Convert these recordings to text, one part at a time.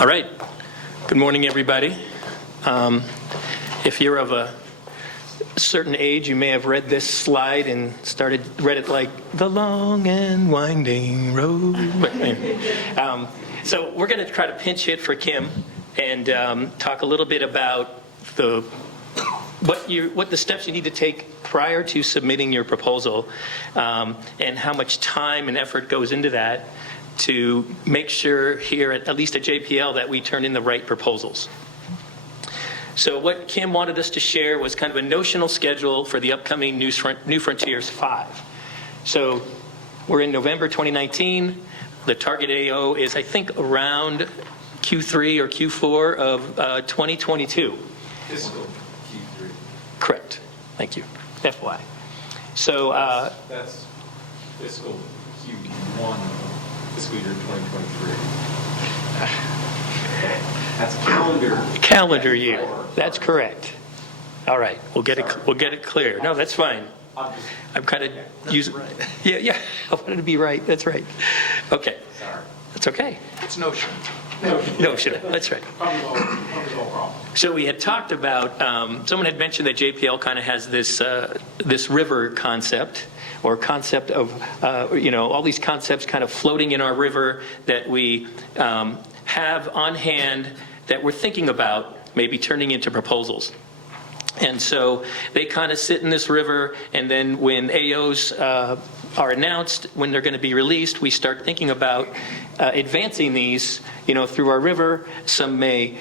All right. Good morning, everybody. If you're of a certain age, you may have read this slide and read it like the long and winding road. So we're going to try to pinch hit for Kim and talk a little bit about what the steps you need to take prior to submitting your proposal, and how much time and effort goes into that to make sure here, at least at JPL, that we turn in the right proposals. So what Kim wanted us to share was kind of a notional schedule for the upcoming New Frontiers 5. So we're in November 2019. The target AO is, I think, around Q3 or Q4 of 2022. Fiscal Q3. Correct. Thank you. FY. So that's fiscal Q1, fiscal year 2023. That's calendar year. That's correct. All right. We'll get it clear. No, that's fine. I'm kind of using. Right. Yeah. I wanted to be right. That's right. Okay. Sorry. That's okay. It's notion. Notion. That's right. So we had talked about. Someone had mentioned that JPL kind of has this river concept, or concept of all these concepts kind of floating in our river that we have on hand that we're thinking about maybe turning into proposals. And so they kind of sit in this river, and then when AOs are announced, when they're going to be released, we start thinking about advancing these, through our river. Some may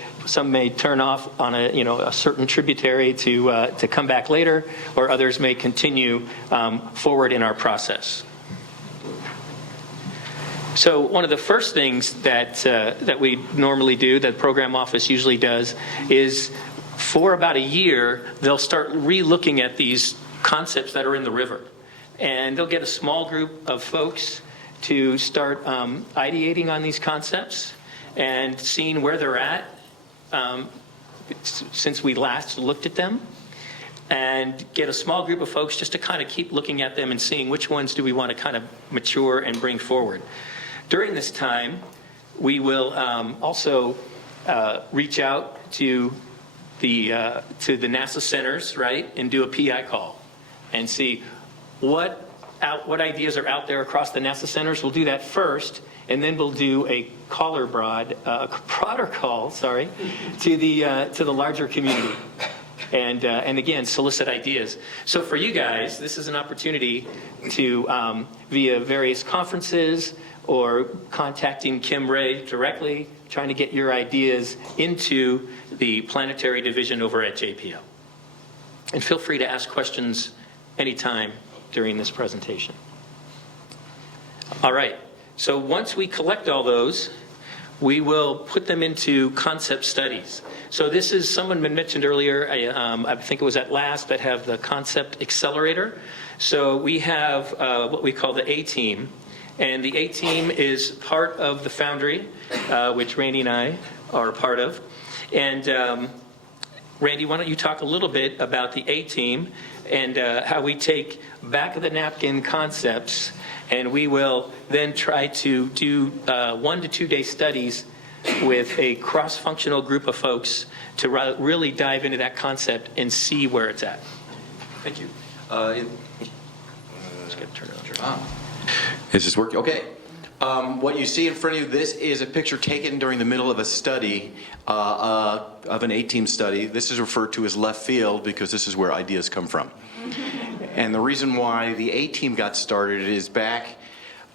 turn off on a certain tributary to come back later, or others may continue forward in our process. So one of the first things that we normally do, that the program office usually does, is for about a year, they'll start re-looking at these concepts that are in the river. And they'll get a small group of folks to start ideating on these concepts and seeing where they're at since we last looked at them. And get a small group of folks just to kind of keep looking at them and seeing which ones do we want to kind of mature and bring forward. During this time, we will also reach out to the NASA centers, right, and do a PI call and see what ideas are out there across the NASA centers. We'll do that first, and then we'll do a broader call, to the larger community, and again solicit ideas. So for you guys, this is an opportunity to via various conferences or contacting Kim Ray directly, trying to get your ideas into the planetary division over at JPL. And feel free to ask questions anytime during this presentation. All right, so once we collect all those, we will put them into concept studies. So this is, someone mentioned earlier, I think it was at last, that have the concept accelerator. So we have what we call the A-team. And the A-team is part of the Foundry, which Randy and I are a part of. And Randy, why don't you talk a little bit about the A-team and how we take back-of-the-napkin concepts, and we will then try to do 1 to 2 day studies with a cross-functional group of folks to really dive into that concept and see where it's at. Thank you. Just get to turn it on. Is this working? Okay. What you see in front of you, this is a picture taken during the middle of a study, of an A-team study. This is referred to as left field because this is where ideas come from. And the reason why the A-team got started is back,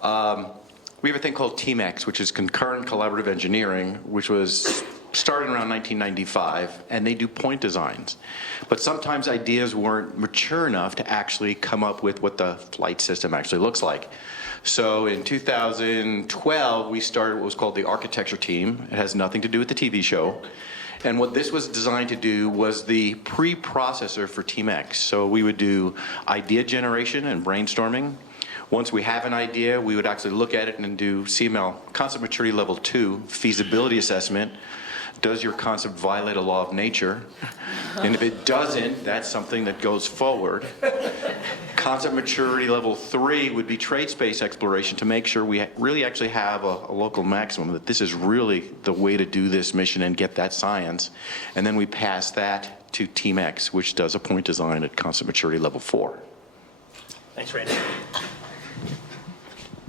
we have a thing called TMEX, which is Concurrent Collaborative Engineering, which was started around 1995, and they do point designs. But sometimes ideas weren't mature enough to actually come up with what the flight system actually looks like. So in 2012, we started what was called the architecture team. It has nothing to do with the TV show. And what this was designed to do was the pre-processor for TMEX. So we would do idea generation and brainstorming. Once we have an idea, we would actually look at it and do CML, Concept Maturity Level 2, feasibility assessment. Does your concept violate a law of nature? And if it doesn't, that's something that goes forward. Concept maturity level 3 would be trade space exploration to make sure we really actually have a local maximum, that this is really the way to do this mission and get that science. And then we pass that to Team X, which does a point design at concept maturity level 4. Thanks, Randy.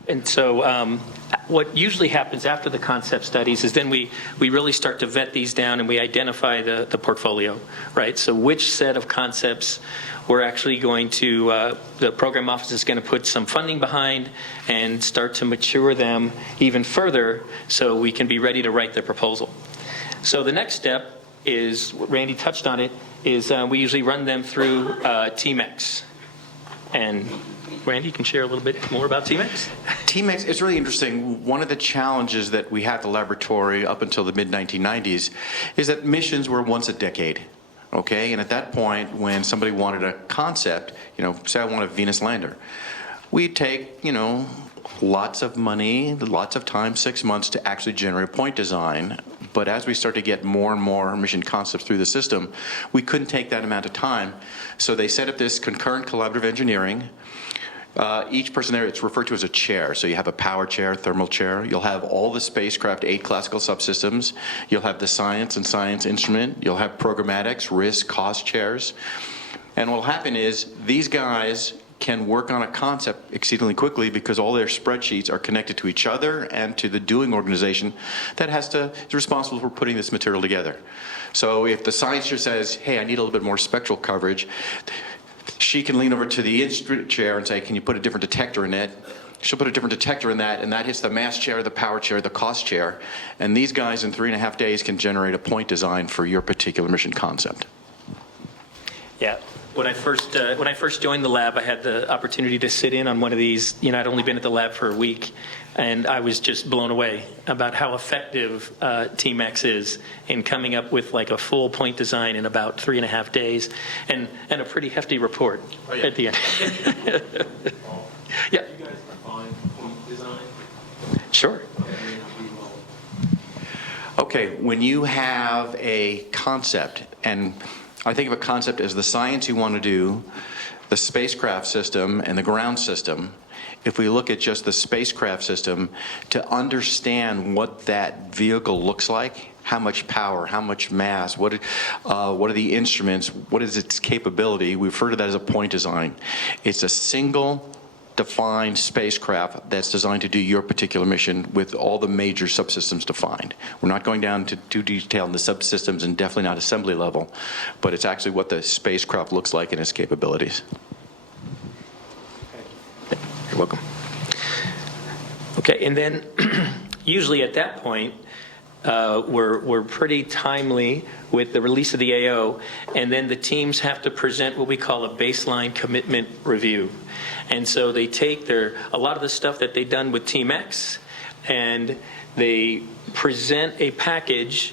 And so what usually happens after the concept studies is then we really start to vet these down and we identify the portfolio, right? So which set of concepts we're actually going to, the program office is going to put some funding behind and start to mature them even further so we can be ready to write the proposal. So the next step is, Randy touched on it, is we usually run them through Team X. And Randy, you can share a little bit more about Team X? Team X, it's really interesting. One of the challenges that we had at the laboratory up until the mid-1990s is that missions were once a decade. Okay, and at that point, when somebody wanted a concept, say I want a Venus lander, we'd take, lots of money, lots of time, 6 months to actually generate a point design. But as we start to get more and more mission concepts through the system, we couldn't take that amount of time. So they set up this concurrent collaborative engineering. Each person there, it's referred to as a chair. So you have a power chair, thermal chair. You'll have all the spacecraft, 8 classical subsystems. You'll have the science and science instrument. You'll have programmatics, risk, cost chairs. And what will happen is these guys can work on a concept exceedingly quickly because all their spreadsheets are connected to each other and to the doing organization that is responsible for putting this material together. So if the science chair says, hey, I need a little bit more spectral coverage, she can lean over to the instrument chair and say, can you put a different detector in it? She'll put a different detector in that, and that hits the mass chair, the power chair, the cost chair. And these guys in 3.5 days can generate a point design for your particular mission concept. Yeah. When I first joined the lab, I had the opportunity to sit in on one of these. I'd only been at the lab for a week, and I was just blown away about how effective Team X is in coming up with like a full point design in about 3.5 days, and a pretty hefty report at the end. Yeah. You guys define point design? Sure. Okay, when you have a concept, and I think of a concept as the science you want to do, the spacecraft system, and the ground system. If we look at just the spacecraft system, to understand what that vehicle looks like, how much power, how much mass, what are the instruments, what is its capability, we refer to that as a point design. It's a single defined spacecraft that's designed to do your particular mission with all the major subsystems defined. We're not going down to too detail in the subsystems and definitely not assembly level, but it's actually what the spacecraft looks like and its capabilities. You're welcome. Okay, and then usually at that point, we're pretty timely with the release of the AO, and then the teams have to present what we call a baseline commitment review. And so they take a lot of the stuff that they've done with Team X, and they present a package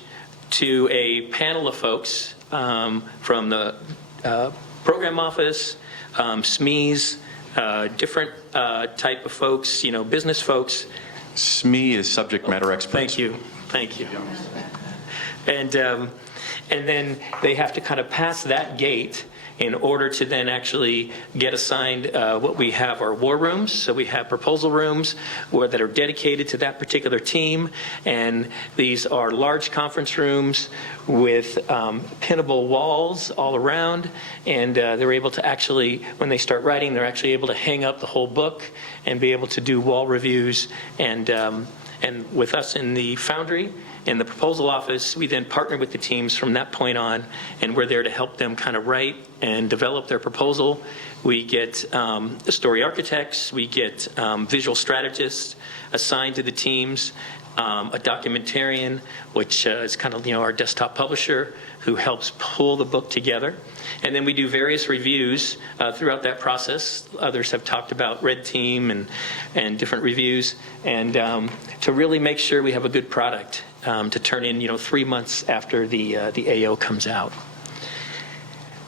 to a panel of folks from the program office, SMEs, different type of folks, business folks. SME is subject matter experts. Thank you. And then they have to kind of pass that gate in order to then actually get assigned what we have are war rooms. So we have proposal rooms that are dedicated to that particular team. And these are large conference rooms with pinnable walls all around. And they're able to actually, when they start writing, they're actually able to hang up the whole book and be able to do wall reviews. And with us in the Foundry, in the proposal office, we then partner with the teams from that point on, and we're there to help them kind of write and develop their proposal. We get the story architects, we get visual strategists assigned to the teams, a documentarian, which is kind of our desktop publisher, who helps pull the book together. And then we do various reviews throughout that process. Others have talked about Red Team and different reviews, and to really make sure we have a good product to turn in 3 months after the AO comes out.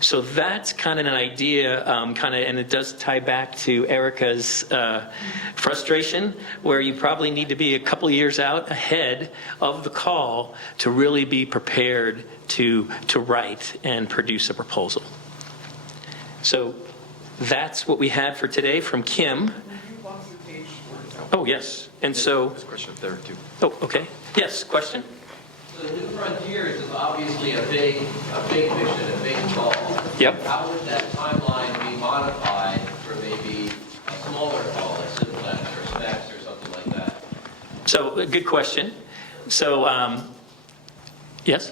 So that's kind of an idea, and it does tie back to Erica's frustration, where you probably need to be a couple years out ahead of the call to really be prepared to write and produce a proposal. So that's what we had for today from Kim. Oh, yes. And so, There's a question up there, too. oh, okay. Yes, question? So the New Frontiers is obviously a big mission, a big goal. Yep. How would that timeline be modified for maybe a smaller call, like Simplex or Specs or something like that? So, a good question. So, yes?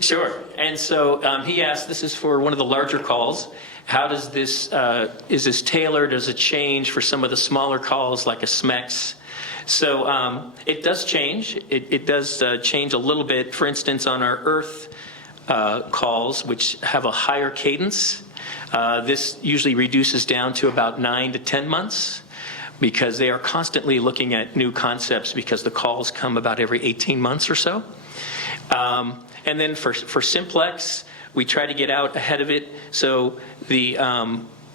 Sure. And so he asked, this is for one of the larger calls, how does this, is this tailored, does it change for some of the smaller calls like a SMEX? So it does change. It does change a little bit. For instance, on our Earth calls, which have a higher cadence, this usually reduces down to about 9 to 10 months because they are constantly looking at new concepts because the calls come about every 18 months or so. And then for Simplex, we try to get out ahead of it. So the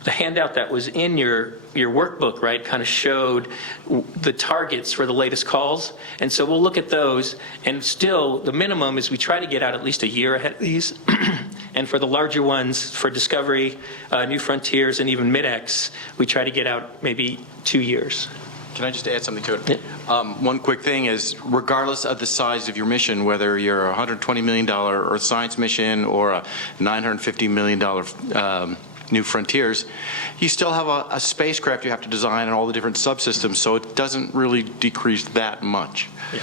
handout that was in your workbook, right, kind of showed the targets for the latest calls. And so we'll look at those. And still, the minimum is we try to get out at least a year ahead of these. And for the larger ones, for Discovery, New Frontiers, and even Mid-X, we try to get out maybe 2 years. Can I just add something to it? One quick thing is, regardless of the size of your mission, whether you're a $120 million Earth Science mission or a $950 million New Frontiers, you still have a spacecraft you have to design and all the different subsystems, so it doesn't really decrease that much. Yeah.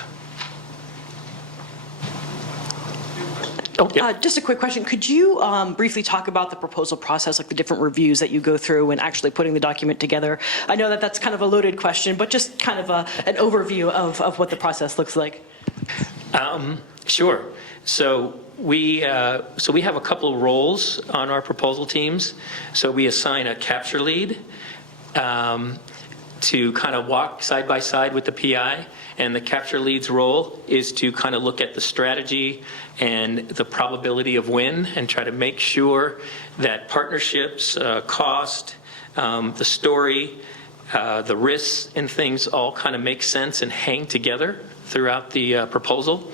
Oh, yeah. Just a quick question. Could you briefly talk about the proposal process, like the different reviews that you go through when actually putting the document together? I know that that's kind of a loaded question, but just kind of an overview of what the process looks like. Sure. So we have a couple of roles on our proposal teams. So we assign a capture lead to kind of walk side by side with the PI. And the capture lead's role is to kind of look at the strategy and the probability of win and try to make sure that partnerships, cost, the story, the risks and things all kind of make sense and hang together throughout the proposal.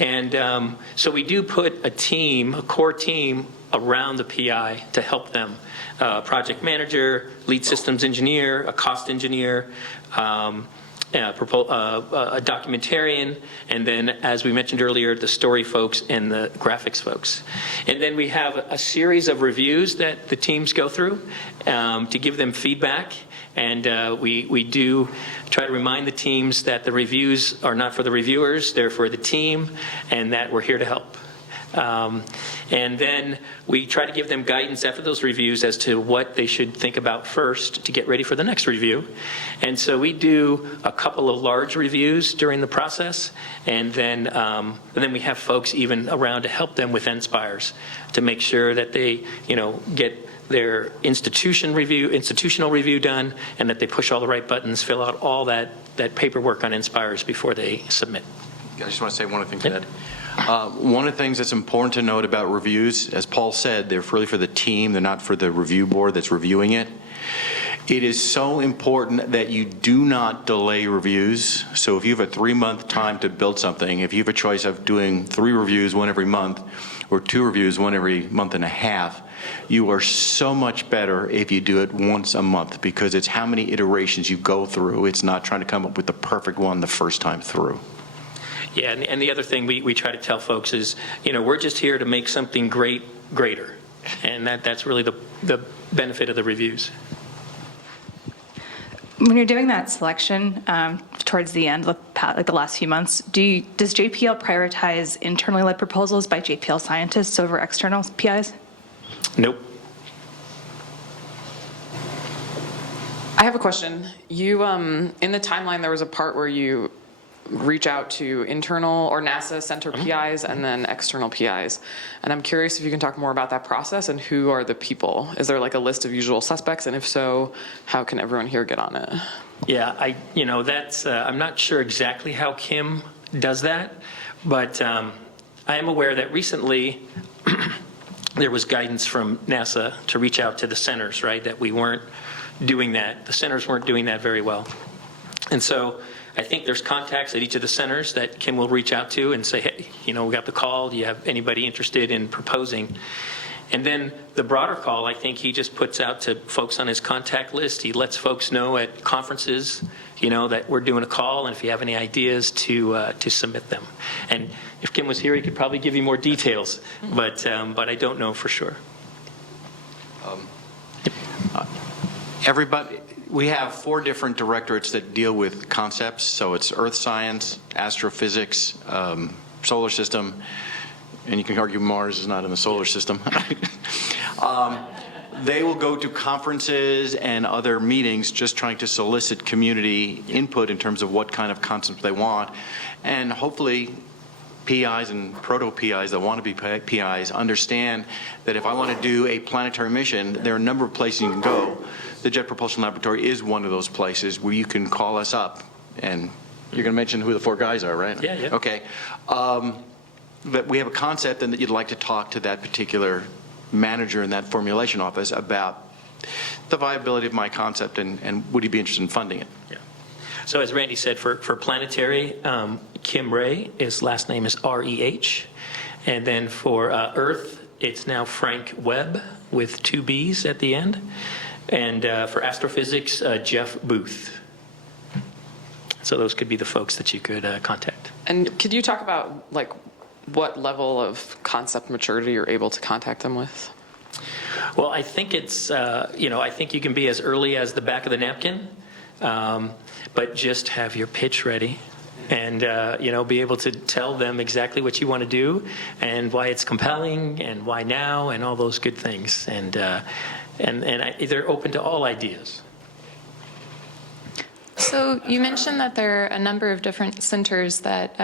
And so we do put a team, a core team, around the PI to help them. Project manager, lead systems engineer, a cost engineer, a documentarian, and then, as we mentioned earlier, the story folks and the graphics folks. And then we have a series of reviews that the teams go through to give them feedback. And we do try to remind the teams that the reviews are not for the reviewers, they're for the team, and that we're here to help. And then we try to give them guidance after those reviews as to what they should think about first to get ready for the next review. And so we do a couple of large reviews during the process, and then we have folks even around to help them with Nspires to make sure that they, get their institutional review done, and that they push all the right buttons, fill out all that paperwork on Nspires before they submit. I just want to say one other thing to that. One of the things that's important to note about reviews, as Paul said, they're really for the team, they're not for the review board that's reviewing it. It is so important that you do not delay reviews. So if you have a 3-month time to build something, if you have a choice of doing 3 reviews, 1 every month, or 2 reviews, 1 every month and a half, you are so much better if you do it once a month, because it's how many iterations you go through. It's not trying to come up with the perfect one the first time through. Yeah, and the other thing we try to tell folks is, we're just here to make something greater. And that's really the benefit of the reviews. When you're doing that selection towards the end, like the last few months, does JPL prioritize internally led proposals by JPL scientists over external PIs? Nope. I have a question. You, in the timeline, there was a part where you reach out to internal or NASA center PIs and then external PIs. And I'm curious if you can talk more about that process and who are the people? Is there like a list of usual suspects? And if so, how can everyone here get on it? Yeah, that's, I'm not sure exactly how Kim does that, but I am aware that recently there was guidance from NASA to reach out to the centers, right? That we weren't doing that. The centers weren't doing that very well. And so I think there's contacts at each of the centers that Kim will reach out to and say, hey, we got the call. Do you have anybody interested in proposing? And then the broader call, I think he just puts out to folks on his contact list. He lets folks know at conferences, that we're doing a call, and if you have any ideas, to submit them. And if Kim was here, he could probably give you more details, but I don't know for sure. Everybody, we have 4 different directorates that deal with concepts. So it's earth science, astrophysics, solar system, and you can argue Mars is not in the solar system. They will go to conferences and other meetings just trying to solicit community input in terms of what kind of concepts they want. And hopefully PIs and proto-PIs that want to be PIs understand that if I want to do a planetary mission, there are a number of places you can go. The Jet Propulsion Laboratory is one of those places where you can call us up, and you're going to mention who the 4 guys are, right? Yeah. Okay. That we have a concept and that you'd like to talk to that particular manager in that formulation office about the viability of my concept and would he be interested in funding it? Yeah. So as Randy said, for planetary, Kim Ray, his last name is R-E-H. And then for Earth, it's now Frank Webb with 2 B's at the end. And for astrophysics, Jeff Booth. So those could be the folks that you could contact. And could you talk about what level of concept maturity you're able to contact them with? Well, I think it's, I think you can be as early as the back of the napkin, but just have your pitch ready and, be able to tell them exactly what you want to do and why it's compelling and why now and all those good things. And they're open to all ideas. So you mentioned that there are a number of different centers that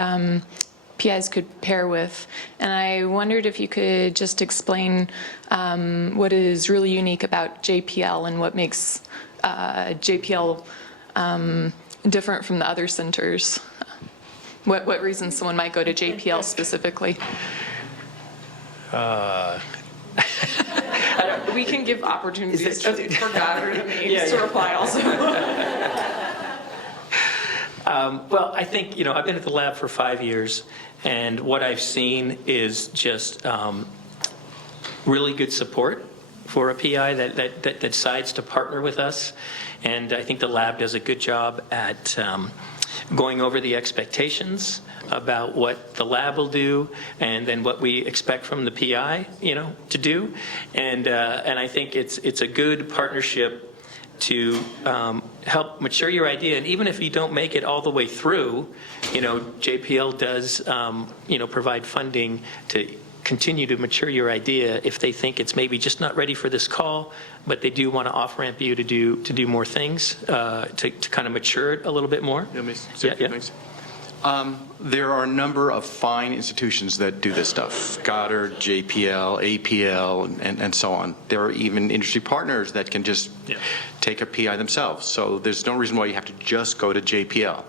PIs could pair with, and I wondered if you could just explain what is really unique about JPL and what makes JPL different from the other centers. What reasons someone might go to JPL specifically? We can give opportunities for Goddard and Ames to reply also. Well, I think, I've been at the lab for 5 years, and what I've seen is just really good support for a PI that decides to partner with us. And I think the lab does a good job at going over the expectations about what the lab will do and then what we expect from the PI, to do. And I think it's a good partnership to help mature your idea. And even if you don't make it all the way through, JPL does, provide funding to continue to mature your idea if they think it's maybe just not ready for this call, but they do want to off-ramp you to do more things, to kind of mature it a little bit more. Thanks. There are a number of fine institutions that do this stuff. Goddard, JPL, APL, and so on. There are even industry partners that can just take a PI themselves. So there's no reason why you have to just go to JPL.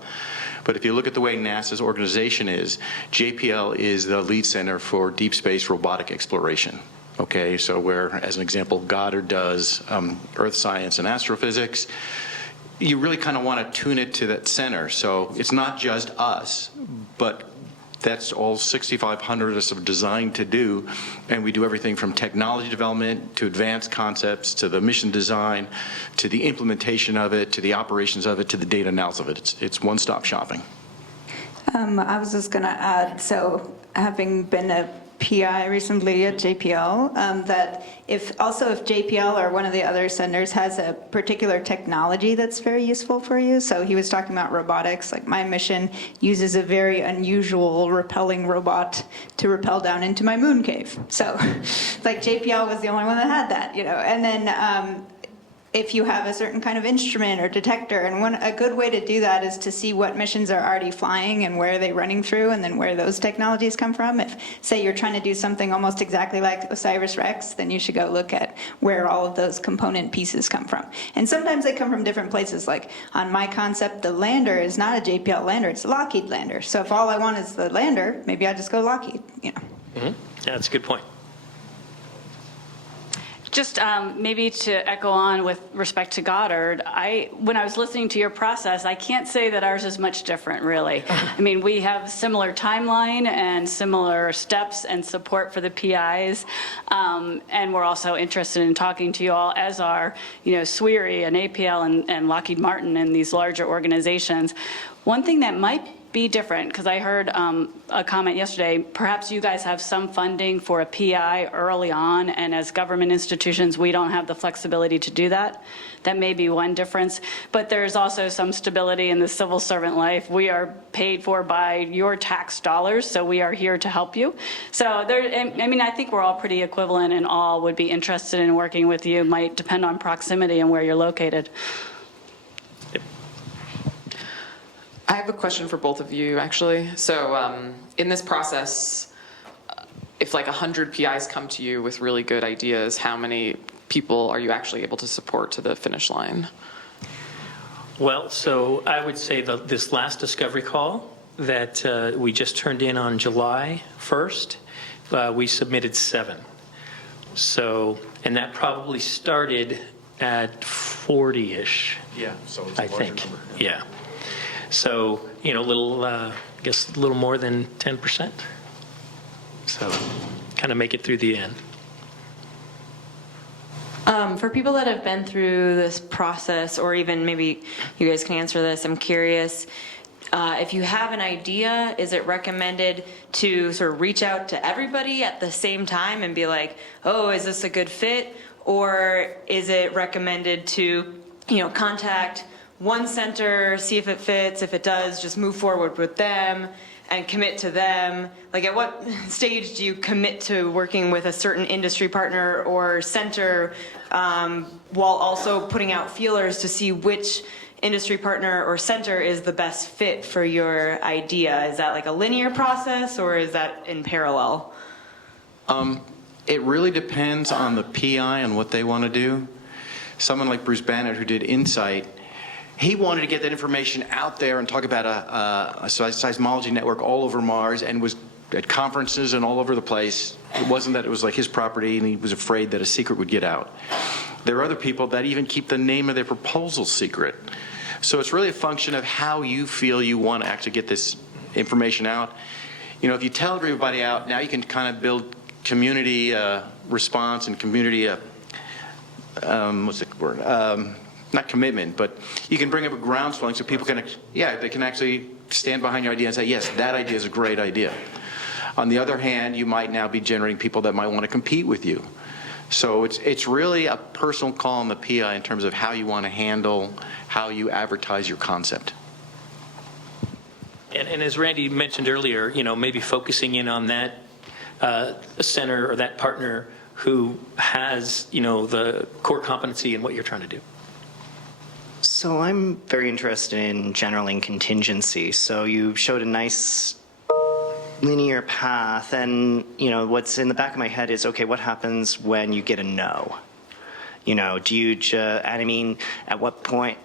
But if you look at the way NASA's organization is, JPL is the lead center for deep space robotic exploration. Okay, so where, as an example, Goddard does earth science and astrophysics, you really kind of want to tune it to that center. So it's not just us, but that's all 6,500 of us are designed to do. And we do everything from technology development to advanced concepts to the mission design to the implementation of it to the operations of it to the data analysis of it. It's one-stop shopping. I was just going to add, so having been a PI recently at JPL, that if JPL or one of the other centers has a particular technology that's very useful for you. So he was talking about robotics, like my mission uses a very unusual rappelling robot to rappel down into my moon cave. So like JPL was the only one that had that, and then if you have a certain kind of instrument or detector, and a good way to do that is to see what missions are already flying and where they're running through and then where those technologies come from. If, say, you're trying to do something almost exactly like OSIRIS-REx, then you should go look at where all of those component pieces come from. And sometimes they come from different places. Like on my concept, the lander is not a JPL lander, it's a Lockheed lander. So if all I want is the lander, maybe I just go Lockheed, Yeah, that's a good point. Just maybe to echo on with respect to Goddard, when I was listening to your process, I can't say that ours is much different, really. I mean, we have similar timeline and similar steps and support for the PIs, and we're also interested in talking to you all, as are, SWERI and APL and Lockheed Martin and these larger organizations. One thing that might be different, because I heard a comment yesterday, perhaps you guys have some funding for a PI early on, and as government institutions, we don't have the flexibility to do that. That may be one difference. But there's also some stability in the civil servant life. We are paid for by your tax dollars, so we are here to help you. So I think we're all pretty equivalent and all would be interested in working with you. It might depend on proximity and where you're located. I have a question for both of you, actually. So in this process, if like 100 PIs come to you with really good ideas, how many people are you actually able to support to the finish line? Well, so I would say this last discovery call that we just turned in on July 1st, we submitted 7. So, and that probably started at 40-ish. Yeah, so it's I think. Yeah. So, a little, I guess a little more than 10%. So, kind of make it through the end. For people that have been through this process, or even maybe you guys can answer this, I'm curious, if you have an idea, is it recommended to sort of reach out to everybody at the same time and be like, oh, is this a good fit? Or is it recommended to, contact one center, see if it fits, if it does, just move forward with them and commit to them? Like, at what stage do you commit to working with a certain industry partner or center while also putting out feelers to see which industry partner or center is the best fit for your idea? Is that like a linear process, or is that in parallel? It really depends on the PI and what they want to do. Someone like Bruce Bannett, who did InSight, he wanted to get that information out there and talk about a seismology network all over Mars, and was at conferences and all over the place. It wasn't that it was like his property and he was afraid that a secret would get out. There are other people that even keep the name of their proposal secret. So it's really a function of how you feel you want to actually get this information out. If you tell everybody out, now you can kind of build community response and community, what's the word? Not commitment, but you can bring up a groundswelling so people can, they can actually stand behind your idea and say, yes, that idea is a great idea. On the other hand, you might now be generating people that might want to compete with you. So it's really a personal call on the PI in terms of how you want to handle, how you advertise your concept. And as Randy mentioned earlier, maybe focusing in on that center or that partner who has, the core competency in what you're trying to do. So I'm very interested in generaling contingency. So you showed a nice linear path, and what's in the back of my head is, okay, what happens when you get a no? Do you at what point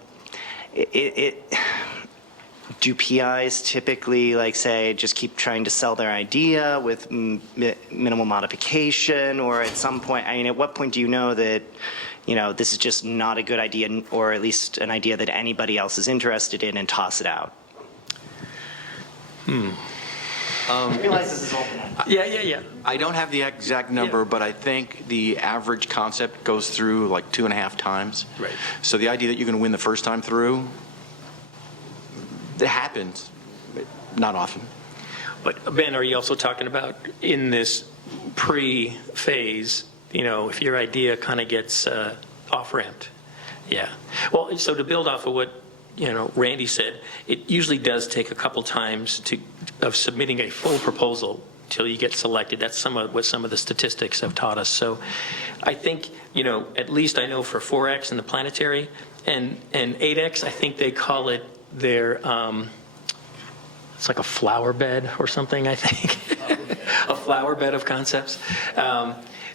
do PIs typically say just keep trying to sell their idea with minimal modification, or at some point, at what point do you know that this is just not a good idea, or at least an idea that anybody else is interested in, and toss it out? I realize this is open. Yeah. I don't have the exact number, but I think the average concept goes through like 2.5 times. Right. So the idea that you're going to win the first time through, it happens, not often. But Ben, are you also talking about in this pre-phase, if your idea kind of gets off-ramped? Yeah. Well, so to build off of what, Randy said, it usually does take a couple times of submitting a full proposal till you get selected. That's what some of the statistics have taught us. So I think, at least I know for 4X and the planetary and 8X, I think they call it their, it's like a flower bed or something, I think. A flower bed of concepts.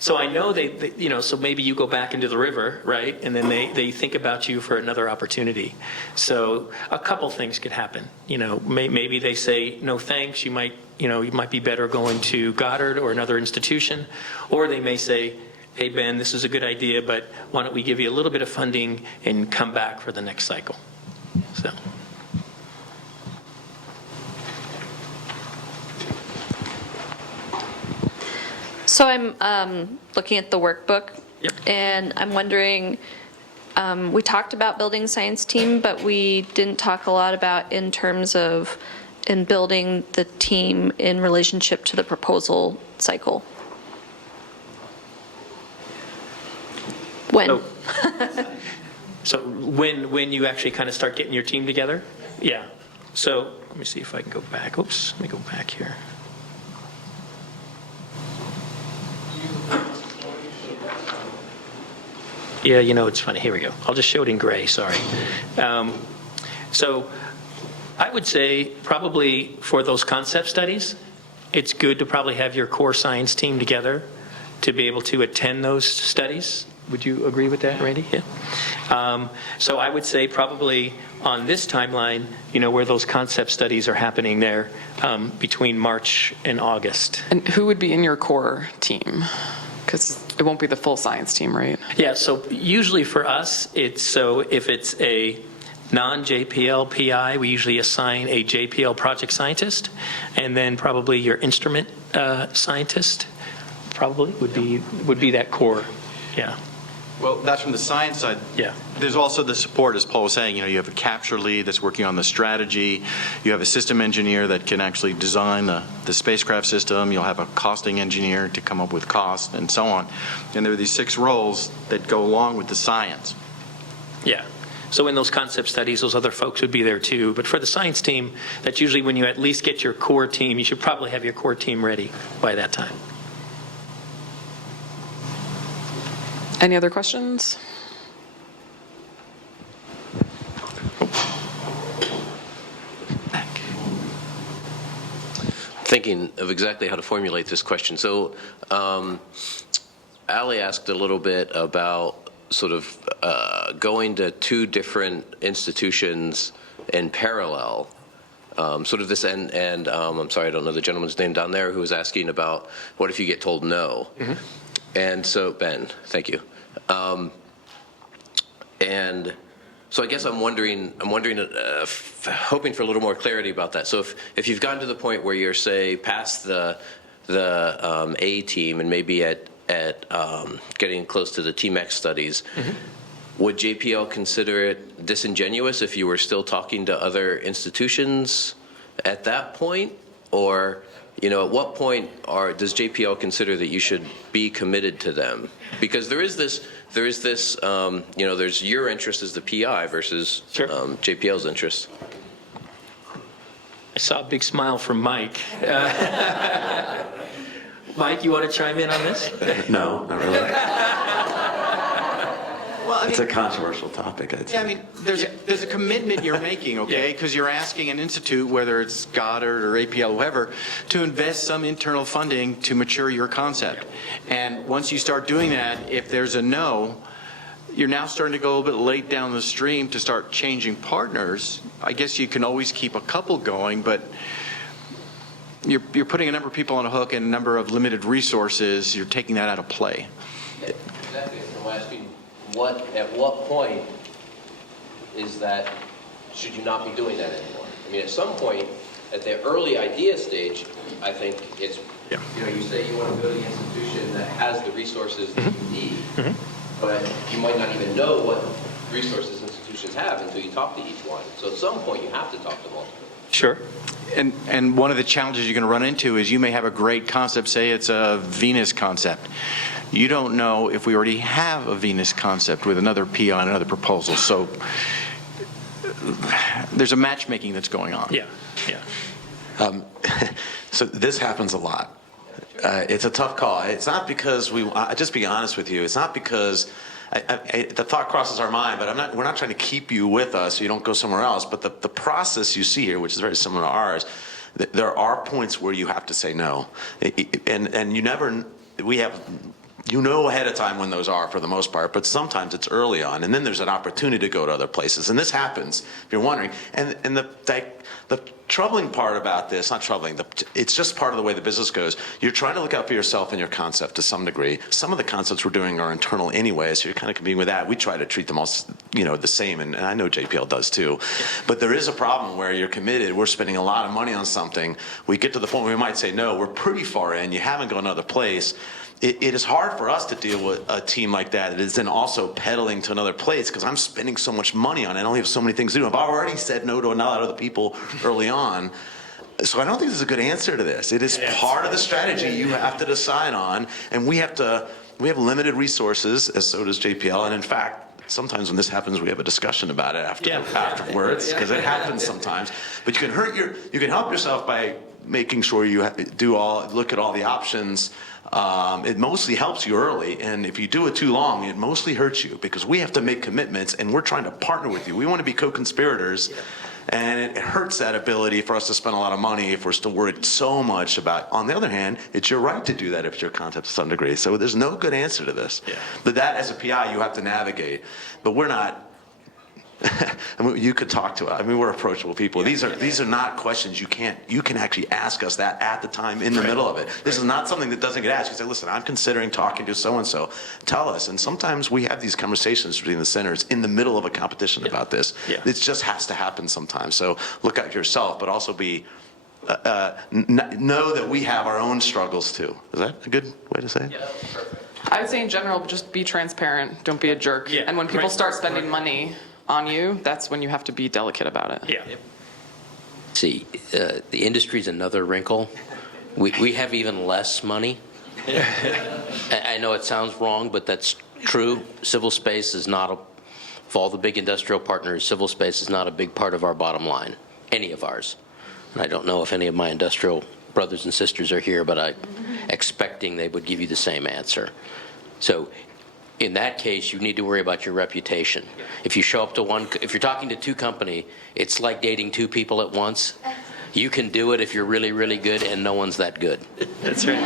So I know they so maybe you go back into the river, right? And then they think about you for another opportunity. So a couple things could happen. Maybe they say, no thanks, you might be better going to Goddard or another institution. Or they may say, hey, Ben, this is a good idea, but why don't we give you a little bit of funding and come back for the next cycle? So. So I'm looking at the workbook, Yep. and I'm wondering, we talked about building science team, but we didn't talk a lot about in terms of in building the team in relationship to the proposal cycle. When? So when you actually kind of start getting your team together? Yeah. So let me see if I can go back. Oops, let me go back here. Yeah, you know, it's funny. Here we go. I'll just show it in gray, sorry. So I would say probably for those concept studies, it's good to probably have your core science team together to be able to attend those studies. Would you agree with that, Randy? Yeah. So I would say probably on this timeline, you know, where those concept studies are happening there between March and August. And who would be in your core team? Because it won't be the full science team, right? Yeah, so usually for us, it's so if it's a non-JPL PI, we usually assign a JPL project scientist, and then probably your instrument scientist probably would be that core. Yeah. Well, that's from the science side. Yeah. There's also the support, as Paul was saying, you know, you have a capture lead that's working on the strategy. You have a system engineer that can actually design the spacecraft system. You'll have a costing engineer to come up with cost and so on. And there are these 6 roles that go along with the science. Yeah. So in those concept studies, those other folks would be there too. But for the science team, that's usually when you at least get your core team. You should probably have your core team ready by that time. Any other questions? Thinking of exactly how to formulate this question. So Ali asked a little bit about sort of going to 2 different institutions in parallel. Sort of this, and I'm sorry, I don't know the gentleman's name down there who was asking about what if you get told no? Mm-hmm. And so, Ben, thank you. And so I guess I'm wondering, hoping for a little more clarity about that. So if you've gotten to the point where you're, say, past the A team and maybe at getting close to the TMEX studies, mm-hmm. Would JPL consider it disingenuous if you were still talking to other institutions at that point? Or, you know, at what point does JPL consider that you should be committed to them? Because there is this, you know, there's your interest as the PI versus Sure. JPL's interest. I saw a big smile from Mike. Mike, you want to chime in on this? No, not really. Well, It's a controversial topic, I'd say. Yeah, I mean, there's a commitment you're making, okay? Because you're asking an institute, whether it's Goddard or APL, whoever, to invest some internal funding to mature your concept. And once you start doing that, if there's a no, you're now starting to go a little bit late down the stream to start changing partners. I guess you can always keep a couple going, but you're putting a number of people on a hook and a number of limited resources. You're taking that out of play. Exactly. So I'm asking, at what point is that, should you not be doing that anymore? I mean, at some point, at the early idea stage, I think it's, Yeah. you know, you say you want to go to the institution that has the resources that you need, but you might not even know what resources institutions have until you talk to each one. So at some point, you have to talk to multiple. Sure. And one of the challenges you're going to run into is you may have a great concept, say it's a Venus concept. You don't know if we already have a Venus concept with another PI and another proposal. So there's a matchmaking that's going on. Yeah, yeah. So this happens a lot. It's a tough call. It's not because I'll just be honest with you, it's not because the thought crosses our mind, but we're not trying to keep you with us so you don't go somewhere else. But the process you see here, which is very similar to ours, there are points where you have to say no. And you know ahead of time when those are for the most part, but sometimes it's early on, and then there's an opportunity to go to other places. And this happens, if you're wondering. And the troubling part about this, not troubling, it's just part of the way the business goes. You're trying to look out for yourself and your concept to some degree. Some of the concepts we're doing are internal anyway, so you're kind of competing with that. We try to treat them all, the same, and I know JPL does too. But there is a problem where you're committed, we're spending a lot of money on something, we get to the point where we might say, no, we're pretty far in, you haven't gone another place. It is hard for us to deal with a team like that. It is then also pedaling to another place because I'm spending so much money on it. I only have so many things to do. I've already said no to a lot of other people early on. So I don't think there's a good answer to this. It is part of the strategy you have to decide on. And we have limited resources, as so does JPL. And in fact, sometimes when this happens, we have a discussion about it afterwards because it happens sometimes. But you can help yourself by making sure you look at all the options. It mostly helps you early, and if you do it too long, it mostly hurts you because we have to make commitments and we're trying to partner with you. We want to be co-conspirators, and it hurts that ability for us to spend a lot of money if we're still worried so much about. On the other hand, it's your right to do that if it's your concept to some degree. So there's no good answer to this. But that, as a PI, you have to navigate. But we're not. I mean, you could talk to us. I mean, we're approachable people. These are not questions you can actually ask us that at the time in the middle of it. This is not something that doesn't get asked. You say, listen, I'm considering talking to so-and-so. Tell us. And sometimes we have these conversations between the centers in the middle of a competition about this. It just has to happen sometimes. So look out yourself, but also be know that we have our own struggles too. Is that a good way to say it? Yeah, that was perfect. I would say in general, just be transparent. Don't be a jerk. And when people start spending money on you, that's when you have to be delicate about it. See, the industry's another wrinkle. We have even less money. I know it sounds wrong, but that's true. Civil space is not, of all the big industrial partners, civil space is not a big part of our bottom line, any of ours. And I don't know if any of my industrial brothers and sisters are here, but I'm expecting they would give you the same answer. So in that case, you need to worry about your reputation. If you show up to if you're talking to two companies, it's like dating two people at once. You can do it if you're really, really good, and no one's that good. That's right.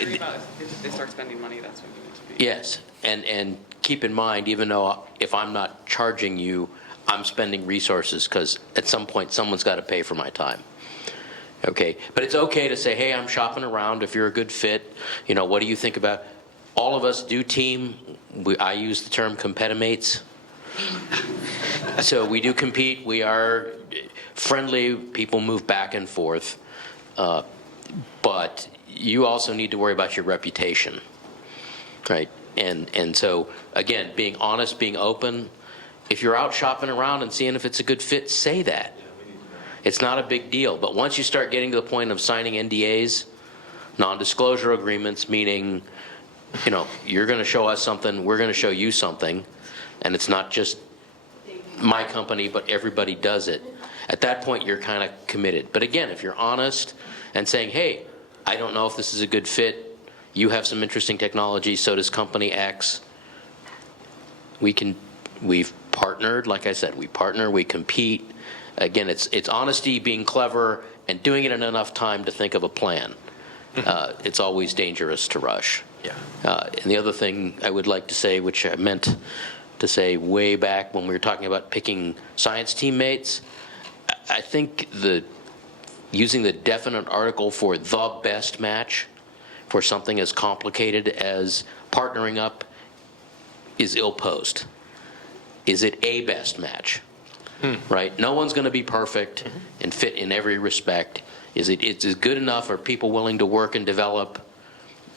If they start spending money, that's when you need to be. Yes, and keep in mind, even though if I'm not charging you, I'm spending resources because at some point someone's got to pay for my time. Okay, but it's okay to say, hey, I'm shopping around. If you're a good fit, what do you think about? All of us do team. I use the term competimates. So we do compete. We are friendly. People move back and forth. But you also need to worry about your reputation, right? And so, again, being honest, being open. If you're out shopping around and seeing if it's a good fit, say that. It's not a big deal. But once you start getting to the point of signing NDAs, non-disclosure agreements, meaning, you're going to show us something, we're going to show you something, and it's not just my company, but everybody does it. At that point, you're kind of committed. But again, if you're honest and saying, hey, I don't know if this is a good fit, you have some interesting technology, so does company X, we've partnered, like I said, we partner, we compete. Again, it's honesty, being clever, and doing it in enough time to think of a plan. It's always dangerous to rush. And the other thing I would like to say, which I meant to say way back when we were talking about picking science teammates, I think using the definite article for the best match for something as complicated as partnering up is ill-posed. Is it a best match? Right? No one's going to be perfect and fit in every respect. Is it good enough? Are people willing to work and develop?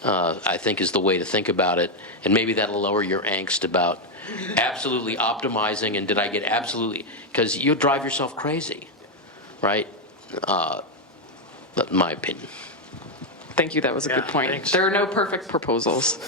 I think is the way to think about it. And maybe that'll lower your angst about absolutely optimizing and did I get absolutely, because you drive yourself crazy, right? My opinion. Thank you. That was a good point. Thanks. There are no perfect proposals.